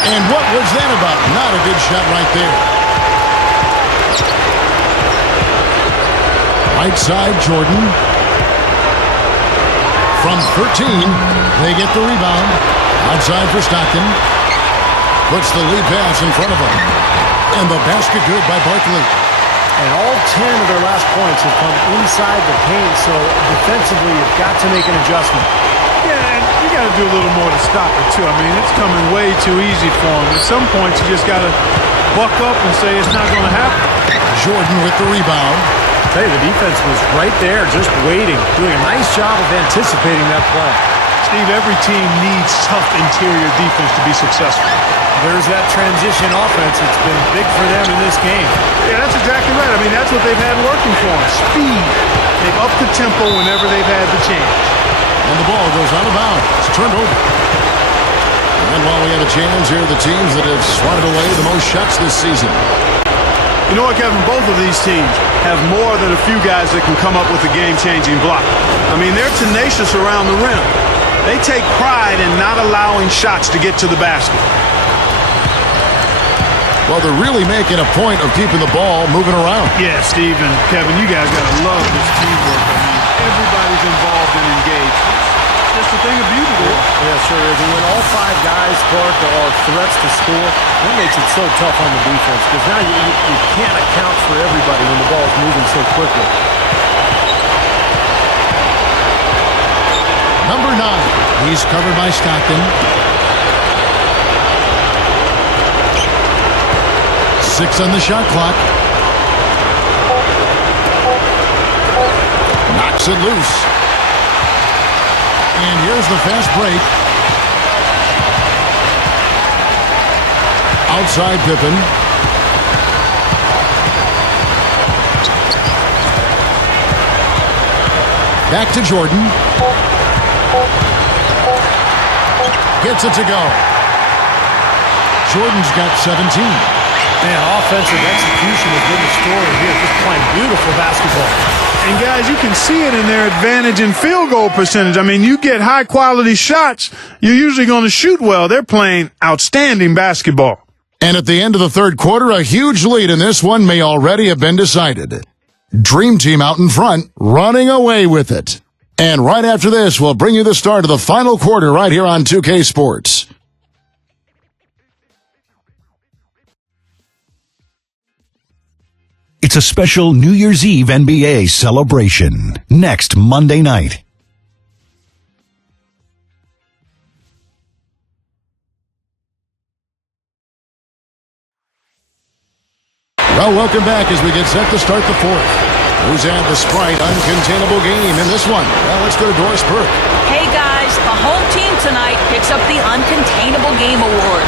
And what was that about? Not a good shot right there. Right side, Jordan. From 13, they get the rebound. Outside for Stockton. Puts the lead pass in front of him. And the basket good by Barkley. And all 10 of their last points have come inside the paint, so defensively you've got to make an adjustment. Yeah, and you got to do a little more to stop it, too. I mean, it's coming way too easy for them. At some points, you just got to buck up and say it's not going to happen. Jordan with the rebound. Hey, the defense was right there, just waiting, doing a nice job of anticipating that play. Steve, every team needs tough interior defense to be successful. There's that transition offense. It's been big for them in this game. Yeah, that's exactly right. I mean, that's what they've had working for them. Speed. They've upped the tempo whenever they've had the chance. And the ball goes out of bounds. It's turned over. And while we have a chance, here are the teams that have swatted away the most shots this season. You know what, Kevin? Both of these teams have more than a few guys that can come up with a game-changing block. I mean, they're tenacious around the rim. They take pride in not allowing shots to get to the basket. Well, they're really making a point of keeping the ball moving around. Yeah, Steve and Kevin, you guys got to love this teamwork. I mean, everybody's involved and engaged. It's just a thing of beauty there. Yeah, sure is. And when all 5 guys, Clark, are threats to score, that makes it so tough on the defense because now you can't account for everybody when the ball is moving so quickly. Number 9, he's covered by Stockton. 6 on the shot clock. Knocks it loose. And here's the fast break. Outside Pippen. Back to Jordan. Gets it to go. Jordan's got 17. Man, offensive execution has been the story here. Just playing beautiful basketball. And guys, you can see it in their advantage in field goal percentage. I mean, you get high-quality shots, you're usually going to shoot well. They're playing outstanding basketball. And at the end of the third quarter, a huge lead in this one may already have been decided. Dream Team out in front, running away with it. And right after this, we'll bring you the start of the final quarter right here on 2K Sports. It's a special New Year's Eve NBA celebration next Monday night. Well, welcome back as we get set to start the fourth. Who's had the Sprite uncontainable game in this one? Well, let's go to Doris Burke. Hey guys, the home team tonight picks up the Uncontainable Game Award.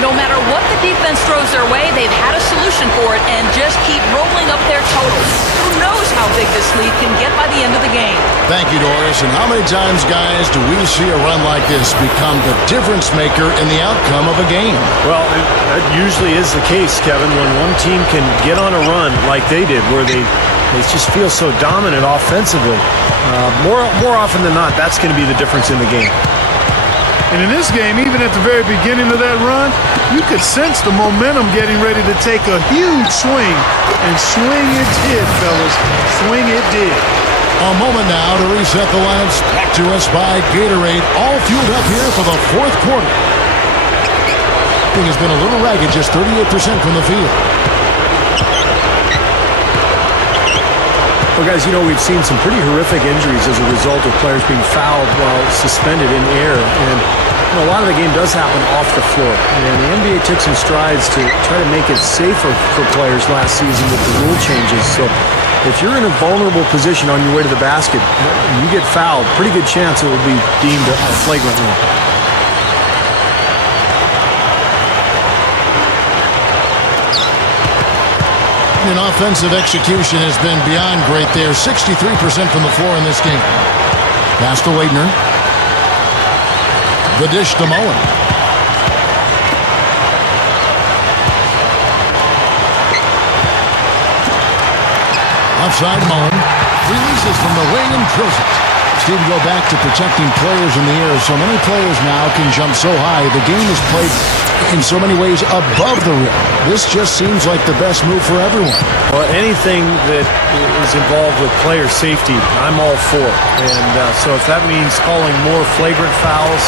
No matter what the defense throws their way, they've had a solution for it and just keep rolling up their totals. Who knows how big this lead can get by the end of the game? Thank you, Doris. And how many times, guys, do we see a run like this become the difference maker in the outcome of a game? Well, that usually is the case, Kevin, when one team can get on a run like they did, where they just feel so dominant offensively. More often than not, that's going to be the difference in the game. And in this game, even at the very beginning of that run, you could sense the momentum getting ready to take a huge swing. And swing it did, fellas. Swing it did. A moment now to reset the lineups. Back to us by Gatorade. All fueled up here for the fourth quarter. Thing has been a little ragged, just 38% from the field. Well, guys, you know, we've seen some pretty horrific injuries as a result of players being fouled while suspended in air. And a lot of the game does happen off the floor. And the NBA took some strides to try to make it safer for players last season with the rule changes. So if you're in a vulnerable position on your way to the basket, and you get fouled, pretty good chance it will be deemed a flagrant one. And offensive execution has been beyond great there. 63% from the floor in this game. Pass to Waitner. The dish to Mullin. Offside Mullin. Releases from the wing and drills it. Steve, go back to protecting players in the air. So many players now can jump so high. The game is played in so many ways above the rim. This just seems like the best move for everyone. Well, anything that is involved with player safety, I'm all for. And so if that means calling more flagrant fouls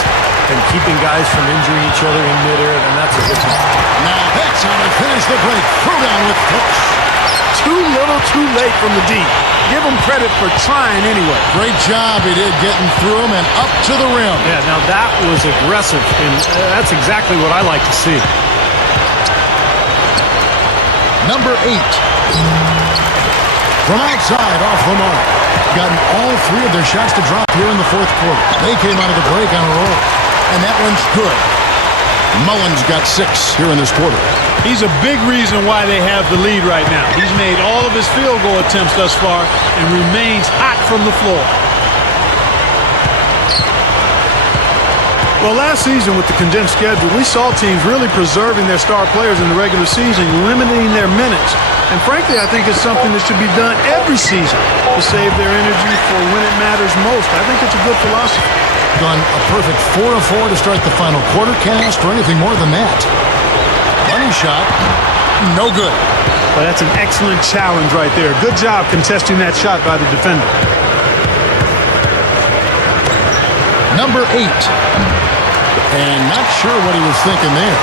and keeping guys from injuring each other in midair, then that's a good thing. Now that's how to finish the break. Throw down with force. Too little, too late from the deep. Give him credit for trying anyway. Great job he did getting through him and up to the rim. Yeah, now that was aggressive, and that's exactly what I like to see. Number 8. From outside, off the mark. Gotten all 3 of their shots to drop here in the fourth quarter. They came out of the break on a roll. And that one's good. Mullin's got 6 here in this quarter. He's a big reason why they have the lead right now. He's made all of his field goal attempts thus far and remains hot from the floor. Well, last season with the condensed schedule, we saw teams really preserving their star players in the regular season, limiting their minutes. And frankly, I think it's something that should be done every season to save their energy for when it matters most. I think it's a good philosophy. Gone a perfect 4 of 4 to start the final quarter. Can't ask for anything more than that. Money shot, no good. Well, that's an excellent challenge right there. Good job contesting that shot by the defender. Number 8. And not sure what he was thinking there.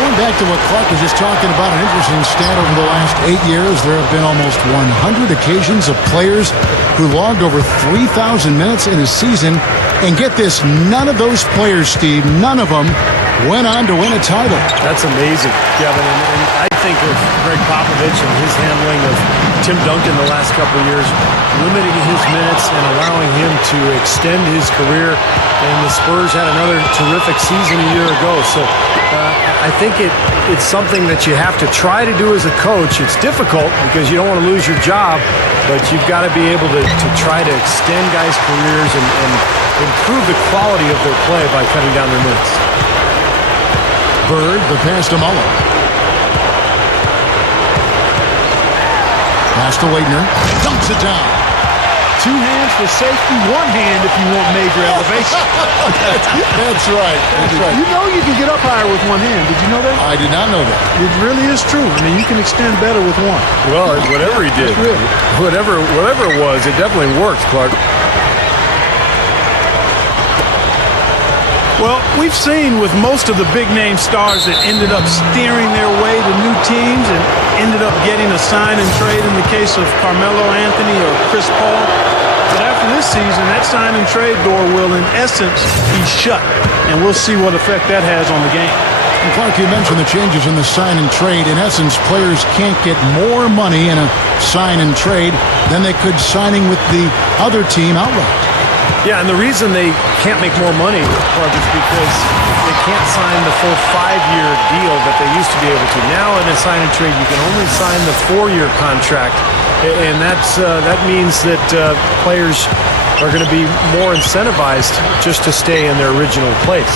Going back to what Clark was just talking about, an interesting stat over the last 8 years, there have been almost 100 occasions of players who logged over 3,000 minutes in a season. And get this, none of those players, Steve, none of them went on to win a title. That's amazing, Kevin. And I think of Greg Popovich and his handling of Tim Duncan the last couple of years, limiting his minutes and allowing him to extend his career. And the Spurs had another terrific season a year ago. So I think it's something that you have to try to do as a coach. It's difficult because you don't want to lose your job, but you've got to be able to try to extend guys' careers and improve the quality of their play by cutting down their minutes. Bird, the pass to Mullin. Pass to Waitner. Dumps it down. 2 hands for safety, 1 hand if you want major elevation. That's right. That's right. You know you can get up higher with 1 hand. Did you know that? I did not know that. It really is true. I mean, you can extend better with 1. Well, whatever he did, whatever it was, it definitely worked, Clark. Well, we've seen with most of the big-name stars that ended up steering their way to new teams and ended up getting a sign and trade in the case of Carmelo Anthony or Chris Paul. But after this season, that sign and trade door will, in essence, be shut. And we'll see what effect that has on the game. And Clark, you mentioned the changes in the sign and trade. In essence, players can't get more money in a sign and trade than they could signing with the other team outright. Yeah, and the reason they can't make more money, Clark, is because they can't sign the full 5-year deal that they used to be able to. Now in a sign and trade, you can only sign the 4-year contract, and that means that players are going to be more incentivized just to stay in their original place.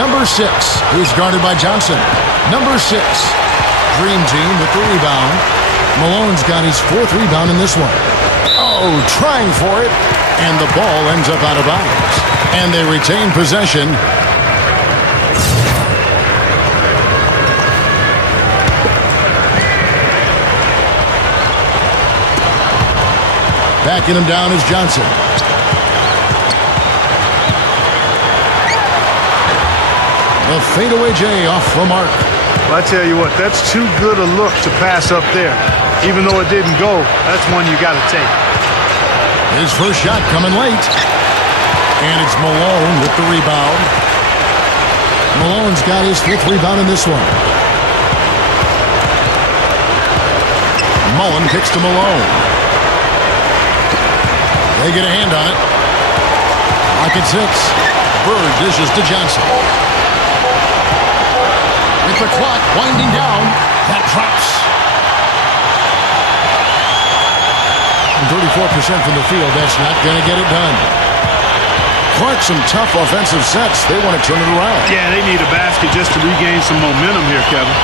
Number 6 is guarded by Johnson. Number 6. Dream team with the rebound. Malone's got his 4th rebound in this one. Oh, trying for it. And the ball ends up out of bounds. And they retain possession. Backing him down is Johnson. The fadeaway J off the mark. Well, I tell you what, that's too good a look to pass up there. Even though it didn't go, that's one you got to take. His first shot coming late. And it's Malone with the rebound. Malone's got his 5th rebound in this one. Mullin kicks to Malone. They get a hand on it. Lock at 6. Bird dishes to Johnson. With the clock winding down, that drops. 34% from the field, that's not going to get it done. Clark, some tough offensive sets. They want to turn it around. Yeah, they need a basket just to regain some momentum here, Kevin.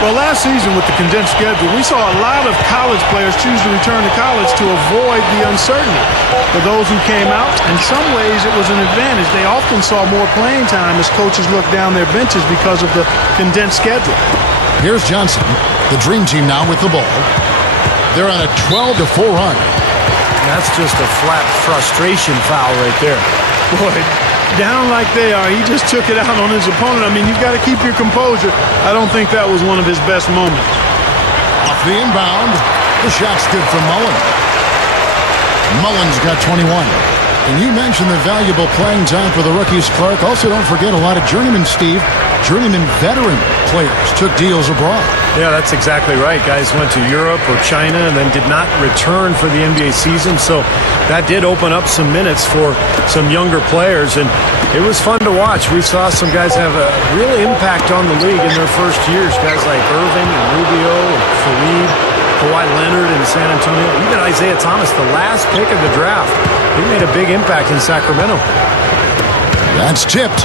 Well, last season with the condensed schedule, we saw a lot of college players choose to return to college to avoid the uncertainty. For those who came out, in some ways it was an advantage. They often saw more playing time as coaches looked down their benches because of the condensed schedule. Here's Johnson, the dream team now with the ball. They're on a 12-4 run. That's just a flat frustration foul right there. Boy, down like they are, he just took it out on his opponent. I mean, you've got to keep your composure. I don't think that was one of his best moments. Off the inbound, the shot's good from Mullin. Mullin's got 21. And you mentioned the valuable playing time for the rookies, Clark. Also, don't forget a lot of journeyman, Steve. Journeyman veteran players took deals abroad. Yeah, that's exactly right. Guys went to Europe or China and then did not return for the NBA season. So that did open up some minutes for some younger players. And it was fun to watch. We saw some guys have a real impact on the league in their first years. Guys like Irving and Rubio and Fareed, Kawhi Leonard in San Antonio, even Isaiah Thomas, the last pick of the draft. He made a big impact in Sacramento. That's tipped.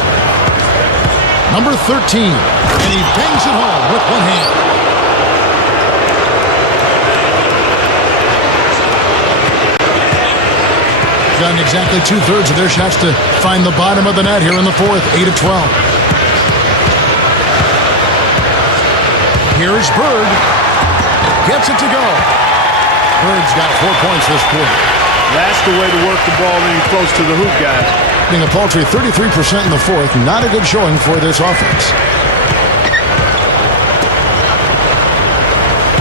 Number 13, and he bangs it home with one hand. Gotten exactly 2/3 of their shots to find the bottom of the net here in the 4th, 8 of 12. Here's Bird. Gets it to go. Bird's got 4 points this quarter. That's the way to work the ball in close to the hoop, guys. A paltry 33% in the 4th. Not a good showing for this offense.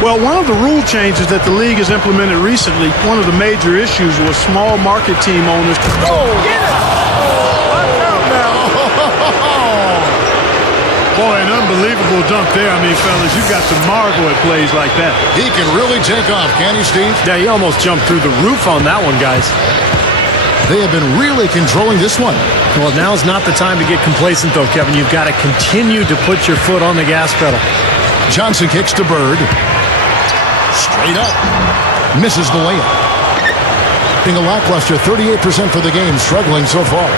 Well, one of the rule changes that the league has implemented recently, one of the major issues was small market team owners. Oh, get it! Watch out now! Boy, an unbelievable dunk there. I mean, fellas, you've got to marvel at plays like that. He can really take off, can he, Steve? Yeah, he almost jumped through the roof on that one, guys. They have been really controlling this one. Well, now's not the time to get complacent, though, Kevin. You've got to continue to put your foot on the gas pedal. Johnson kicks to Bird. Straight up. Misses the layup. Being a lackluster 38% for the game, struggling so far.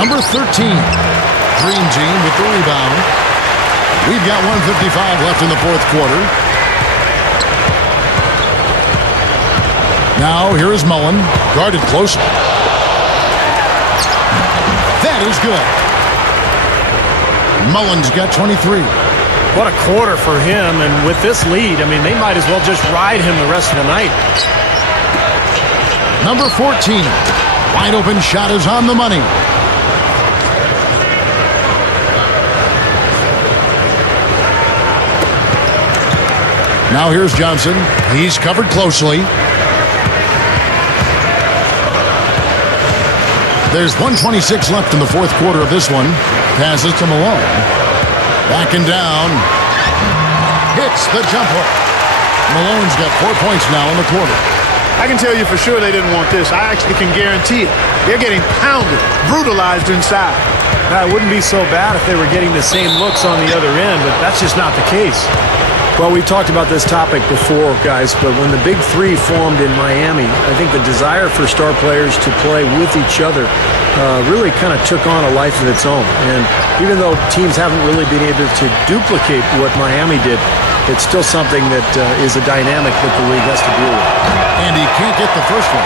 Number 13. Dream team with the rebound. We've got 1:55 left in the 4th quarter. Now, here is Mullin, guarded closely. That is good. Mullin's got 23. What a quarter for him, and with this lead, I mean, they might as well just ride him the rest of the night. Number 14, wide open shot is on the money. Now here's Johnson. He's covered closely. There's 1:26 left in the 4th quarter of this one. Passes to Malone. Backing down. Hits the jump hook. Malone's got 4 points now in the quarter. I can tell you for sure they didn't want this. I actually can guarantee it. They're getting pounded, brutalized inside. Now, it wouldn't be so bad if they were getting the same looks on the other end, but that's just not the case. Well, we talked about this topic before, guys, but when the Big Three formed in Miami, I think the desire for star players to play with each other really kind of took on a life of its own. And even though teams haven't really been able to duplicate what Miami did, it's still something that is a dynamic that the league has to deal with. And he can't get the first one.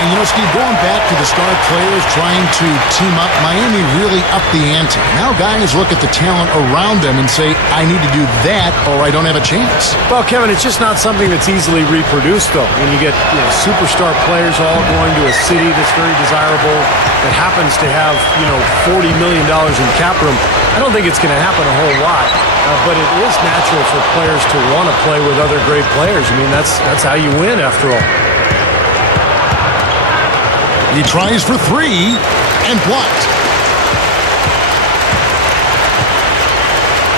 And, Steve, going back to the star players trying to team up, Miami really upped the ante. Now guys look at the talent around them and say, I need to do that or I don't have a chance. Well, Kevin, it's just not something that's easily reproduced, though. When you get superstar players all going to a city that's very desirable, that happens to have, $40 million in cap room, I don't think it's going to happen a whole lot. But it is natural for players to want to play with other great players. I mean, that's how you win, after all. He tries for three and blocked.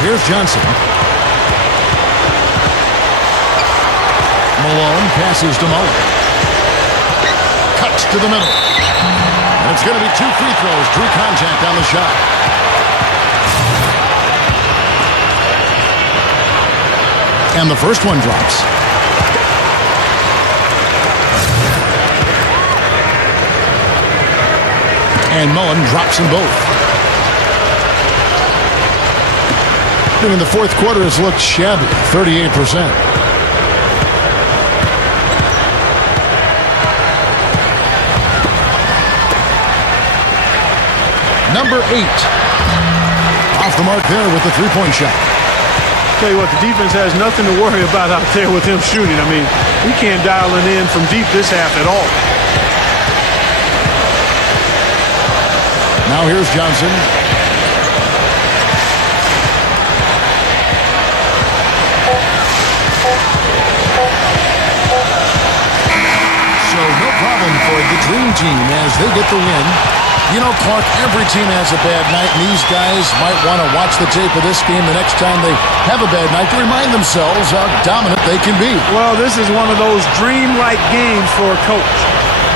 Here's Johnson. Malone passes to Mullin. Cuts to the middle. And it's going to be 2 free throws. Drew contact on the shot. And the first one drops. And Mullin drops them both. And in the fourth quarter has looked shabby, 38%. Number 8. Off the mark there with the three-point shot. Tell you what, the defense has nothing to worry about out there with him shooting. I mean, we can't dial it in from deep this half at all. Now here's Johnson. So no problem for the Dream Team as they get the win. Clark, every team has a bad night, and these guys might want to watch the tape of this game the next time they have a bad night to remind themselves how dominant they can be. Well, this is one of those dream-like games for a coach.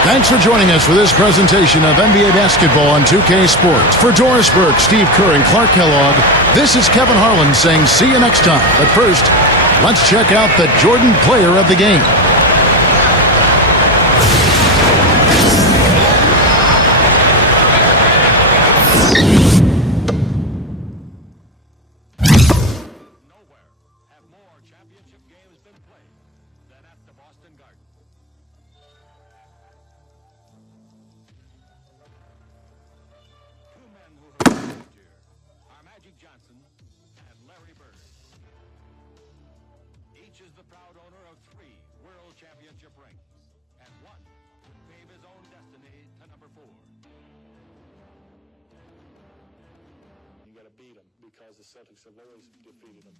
Thanks for joining us for this presentation of NBA basketball on 2K Sports. For Doris Burke, Steve Kerr, and Clark Kellogg, this is Kevin Harlan saying see you next time. But first, let's check out the Jordan player of the game. Nowhere have more championship games been played than at the Boston Garden. Two men who have lived here are Magic Johnson and Larry Bird. Each is the proud owner of 3 World Championship rings, and one gave his own destiny to number 4. You got to beat them because the Celtics have always defeated them.